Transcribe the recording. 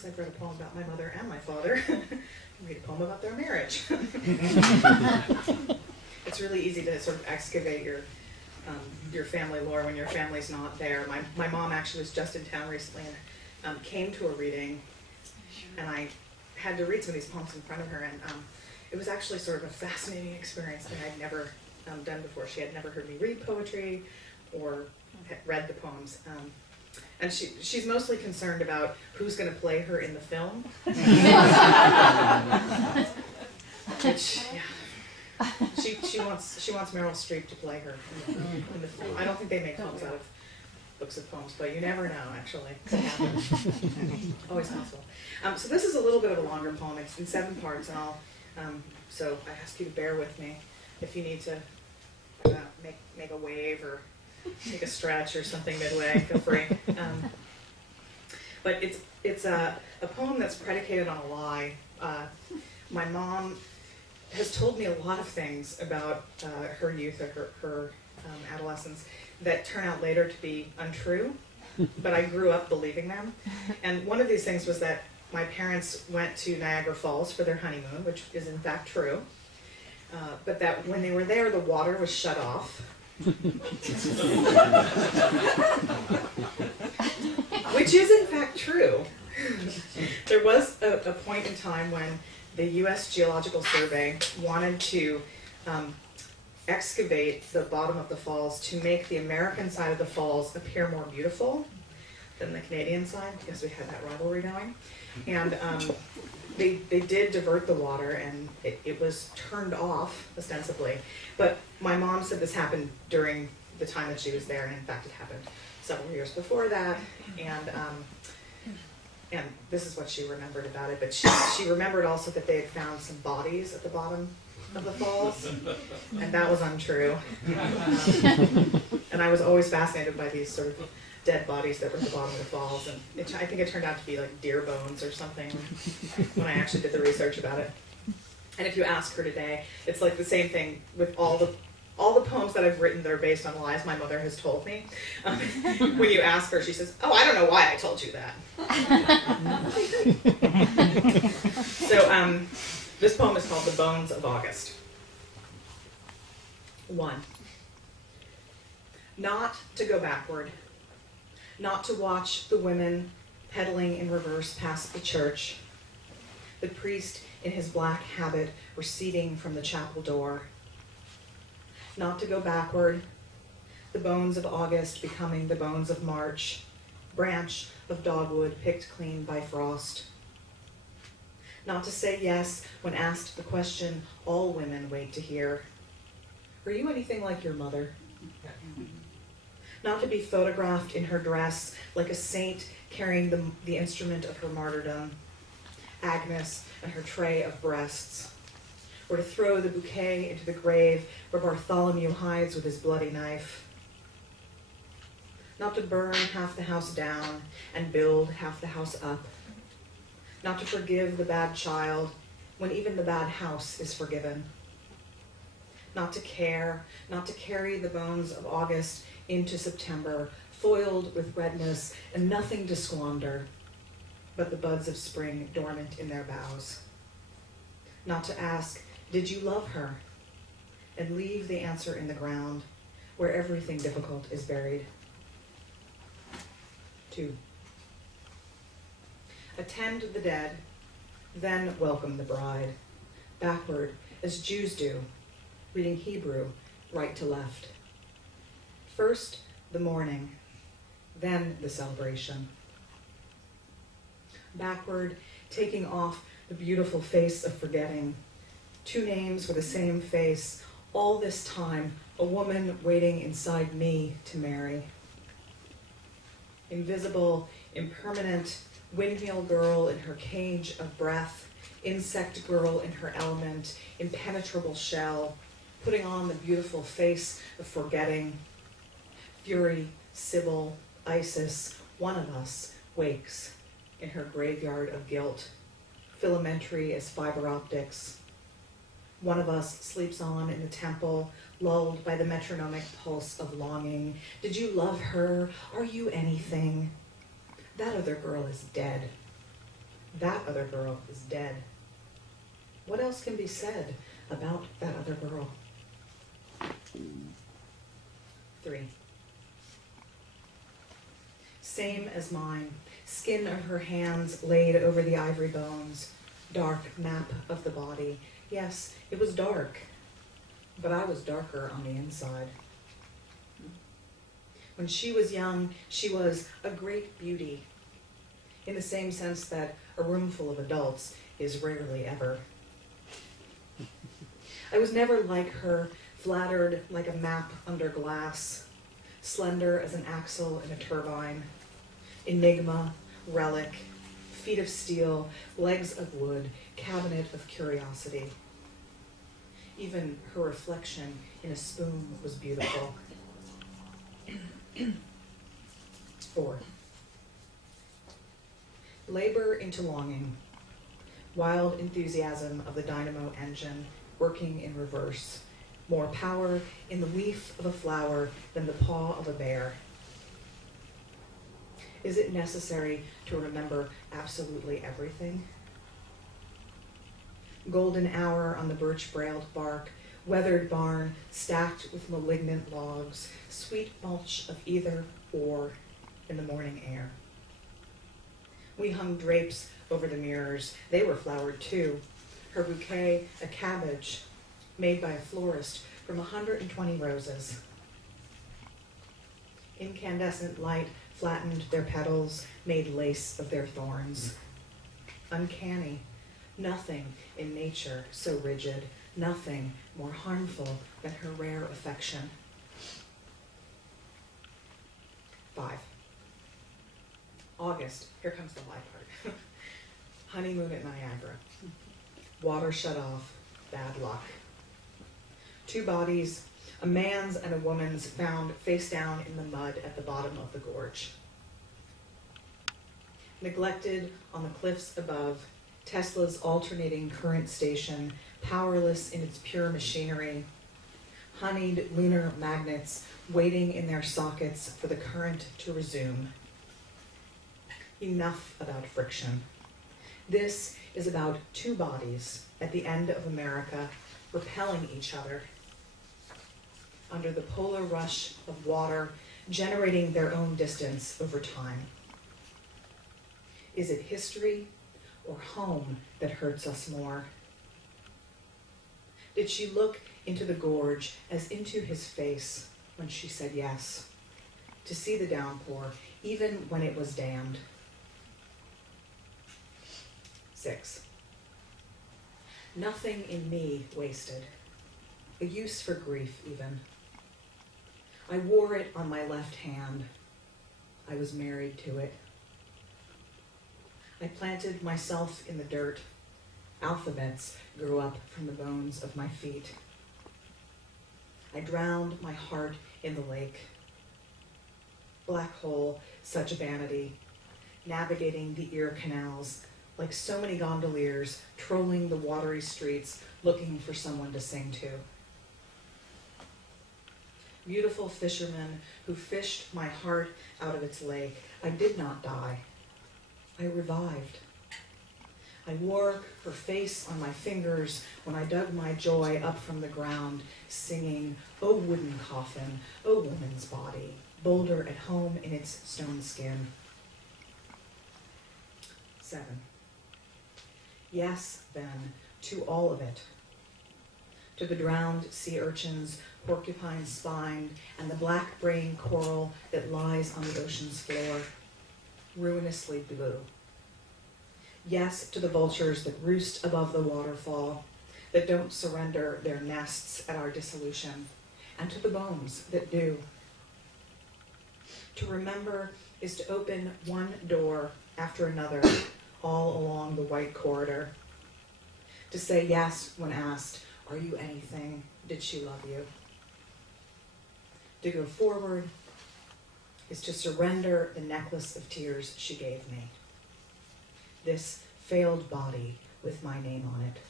since I've read a poem about my mother and my father, read a poem about their marriage. It's really easy to sort of excavate your family lore when your family's not there. My mom actually was just in town recently and came to a reading, and I had to read some of these poems in front of her, and it was actually sort of a fascinating experience that I'd never done before. She had never heard me read poetry or had read the poems. And she's mostly concerned about who's going to play her in the film. Which, yeah. She wants Meryl Streep to play her in the film. I don't think they make films out of books of poems, but you never know, actually. It happens. Always possible. So this is a little bit of a longer poem. It's in 7 parts, and so I ask you to bear with me. If you need to make a wave or take a stretch or something midway, feel free. But it's a poem that's predicated on a lie. My mom has told me a lot of things about her youth or her adolescence that turn out later to be untrue, but I grew up believing them. And one of these things was that my parents went to Niagara Falls for their honeymoon, which is in fact true, but that when they were there, the water was shut off. Which is in fact true. There was a point in time when the U.S. Geological Survey wanted to excavate the bottom of the falls to make the American side of the falls appear more beautiful than the Canadian side, because we had that rivalry going. And they did divert the water, and it was turned off, ostensibly. But my mom said this happened during the time that she was there, and in fact it happened several years before that. And this is what she remembered about it. But she remembered also that they had found some bodies at the bottom of the falls, and that was untrue. And I was always fascinated by these sort of dead bodies that were at the bottom of the falls, and I think it turned out to be like deer bones or something when I actually did the research about it. And if you ask her today, it's like the same thing with all the poems that I've written that are based on lies my mother has told me. When you ask her, she says, "Oh, I don't know why I told you that." So this poem is called The Bones of August. 1. Not to go backward, not to watch the women pedaling in reverse past the church, the priest in his black habit receding from the chapel door. Not to go backward, the bones of August becoming the bones of March, branch of dogwood picked clean by frost. Not to say yes when asked the question all women wait to hear. Are you anything like your mother? Not to be photographed in her dress like a saint carrying the instrument of her martyrdom, Agnes and her tray of breasts, or to throw the bouquet into the grave where Bartholomew hides with his bloody knife. Not to burn half the house down and build half the house up. Not to forgive the bad child when even the bad house is forgiven. Not to care, not to carry the bones of August into September, foiled with redness and nothing to squander but the buds of spring dormant in their boughs. Not to ask, did you love her? And leave the answer in the ground where everything difficult is buried. 2. Attend the dead, then welcome the bride, backward as Jews do, reading Hebrew right to left. First, the mourning, then the celebration. Backward, taking off the beautiful face of forgetting. 2 names with the same face, all this time, a woman waiting inside me to marry. Invisible, impermanent, windmill girl in her cage of breath, insect girl in her element, impenetrable shell, putting on the beautiful face of forgetting. Fury, Sybil, Isis, one of us wakes in her graveyard of guilt, filamentary as fiber optics. One of us sleeps on in the temple, lulled by the metronomic pulse of longing. Did you love her? Are you anything? That other girl is dead. That other girl is dead. What else can be said about that other girl? 3. Same as mine, skin of her hands laid over the ivory bones, dark map of the body. Yes, it was dark, but I was darker on the inside. When she was young, she was a great beauty, in the same sense that a room full of adults is rarely ever. I was never like her, flattered like a map under glass, slender as an axle in a turbine, enigma, relic, feet of steel, legs of wood, cabinet of curiosity. Even her reflection in a spoon was beautiful. 4. Labor into longing, wild enthusiasm of the dynamo engine working in reverse, more power in the leaf of a flower than the paw of a bear. Is it necessary to remember absolutely everything? Golden hour on the birch-brailed bark, weathered barn stacked with malignant logs, sweet mulch of either or in the morning air. We hung drapes over the mirrors. They were flowered too. Her bouquet, a cabbage made by a florist from 120 roses. Incandescent light flattened their petals, made lace of their thorns. Uncanny, nothing in nature so rigid, nothing more harmful than her rare affection. 5. August, here comes the light part. Honeymoon at Niagara. Water shut off, bad luck. 2 bodies, a man's and a woman's, found face down in the mud at the bottom of the gorge. Neglected on the cliffs above, Tesla's alternating current station, powerless in its pure machinery, honeyed lunar magnets waiting in their sockets for the current to resume. Enough about friction. This is about 2 bodies at the end of America repelling each other under the polar rush of water, generating their own distance over time. Is it history or home that hurts us more? Did she look into the gorge as into his face when she said yes, to see the downpour, even when it was damned? 6. Nothing in me wasted, a use for grief even. I wore it on my left hand. I was married to it. I planted myself in the dirt. Alphabets grew up from the bones of my feet. I drowned my heart in the lake. Black hole, such vanity, navigating the ear canals, like so many gondoliers trolling the watery streets looking for someone to sing to. Beautiful fisherman who fished my heart out of its lake. I did not die. I revived. I wore her face on my fingers when I dug my joy up from the ground, singing, "O wooden coffin, O woman's body, boulder at home in its stone skin." 7. Yes, then, to all of it. To the drowned sea urchins, porcupine spined, and the black brain coral that lies on the ocean's floor, ruinously blue. Yes, to the vultures that roost above the waterfall, that don't surrender their nests at our dissolution, and to the bones that do. To remember is to open one door after another all along the white corridor. To say yes when asked, "Are you anything? Did she love you?" To go forward is to surrender the necklace of tears she gave me. This failed body with my name on it.